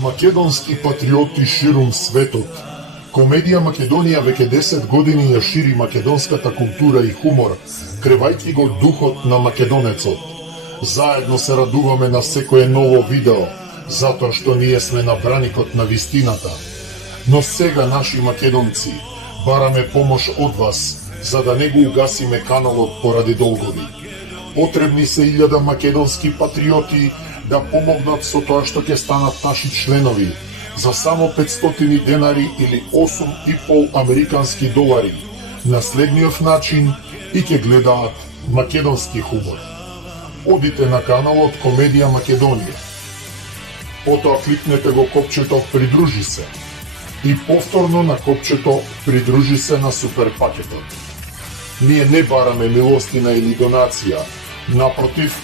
Македонски патриоти ширум светот. Комедија Македонија веќе 10 години ја шири македонската култура и хумор, кревајќи го духот на македонецот. Заедно се радуваме на секое ново видео, затоа што ние сме на браникот на вистината. Но сега, наши македонци, бараме помош од вас, за да не го угасиме каналот поради долгови. Потребни се 1000 македонски патриоти да помогнат со тоа што ќе станат наши членови, за само 500 денари или 8,5 американски долари, на следниот начин и ќе гледаат македонски хумор. Одите на каналот Комедија Македонија. Потоа кликнете го копчето Придружи се и повторно на копчето Придружи се на супер пакетот. Ние не бараме милостина или донација, напротив,